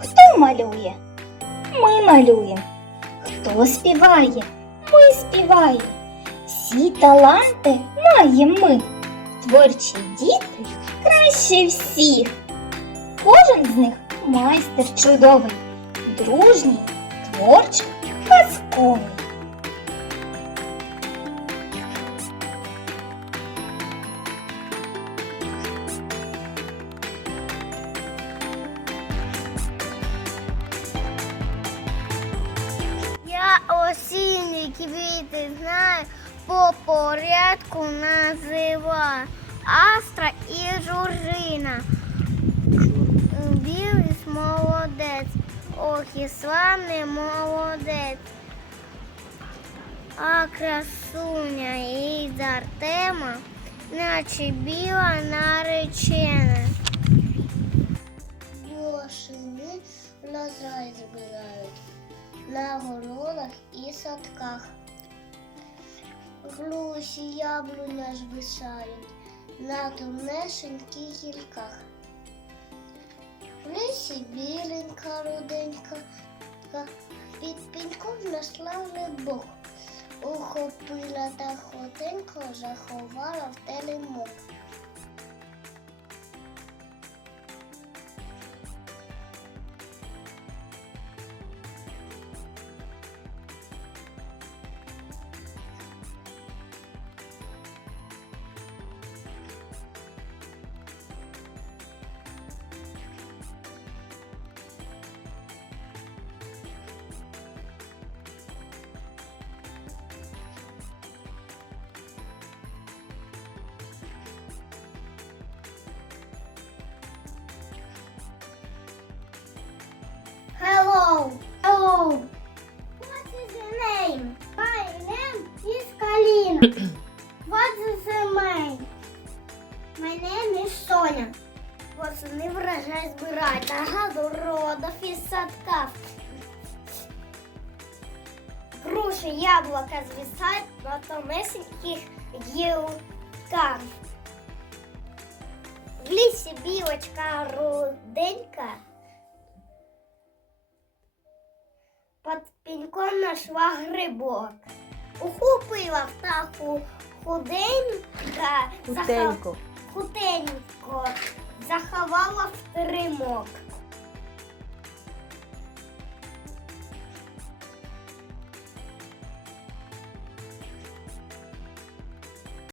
Хто малює? Ми малюємо. Хто співає? Ми співаємо. Всі таланти маємо ми. Творчі діти краще всіх. Кожен з них майстер чудовий, дружній, творчий, казковий. Осінні квіти знаю, по порядку називаю. Астра і журжина. Білий молодець. Ох, і славний молодець. А красуня із Артема, наче біла наречена. Білошини лозай збирають на городах і садках. Груші яблуня звисають на тонесеньких гілках. В лісі біленька руденька, під піньком знайшла грибок. Ухопила та хотенько заховала в телемок. Name is Соня. Восени врожай збирають на городах і садках. Груші, яблука звисають на тонесеньких гілках. В лісі білочка руденька Под пеньком нашла грибок. Ухопила птаху худенька, заха- Хутенько. заховала в теремок.